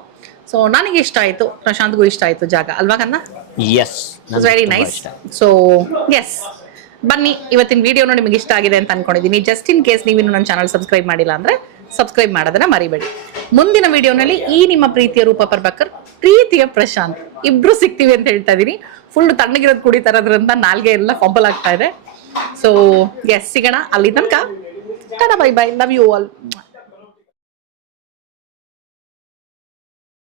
ಸೊ ನನಗೆ ಇಷ್ಟ ಆಯಿತು, ಪ್ರಶಾಂತ್ಗೂ ಇಷ್ಟ ಆಯಿತು ಜಾಗ, ಅಲ್ವಾ ಕನ್ನ? Yes, very nice. So yes, ಬನ್ನಿ, ಇವತ್ತಿನ ವಿಡಿಯೋನು ನಿಮಗೆ ಇಷ್ಟ ಆಗಿದೆ ಅಂತ ಅನ್ಕೊಂಡಿದ್ದೀನಿ. ಜಸ್ಟ್ ಇನ್ ಕೇಸ್ ನೀವಿನ್ನು ನನ್ನ ಚಾನಲ್ ಸಬ್ಸ್ಕ್ರೈಬ್ ಮಾಡಿಲ್ಲ ಅಂದರೆ ಸಬ್ಸ್ಕ್ರೈಬ್ ಮಾಡೋದನ್ನ ಮರಿಬೇಡಿ. ಮುಂದಿನ ವಿಡಿಯೋನಲ್ಲಿ ಈ ನಿಮ್ಮ ಪ್ರೀತಿಯ ರೂಪ ಪ್ರಭಾಕರ್, ಪ್ರೀತಿಯ ಪ್ರಶಾಂತ್ ಇಬ್ರು ಸಿಗ್ತೀವಿ ಅಂತ ಹೇಳ್ತಾ ಇದ್ದೀನಿ. ಫುಲ್ ತಣ್ಣಗಿರೋದು ಕುಡಿತಾರದ್ರಿಂದ ನಾಲ್ಗೆ ಎಲ್ಲ ಫಂಬಲ್ ಆಗ್ತಾ ಇದೆ. ಸೊ ಎಸ್, ಸಿಗೋಣ ಅಲ್ಲಿ ತನಕ. Tata, bye bye, love you all.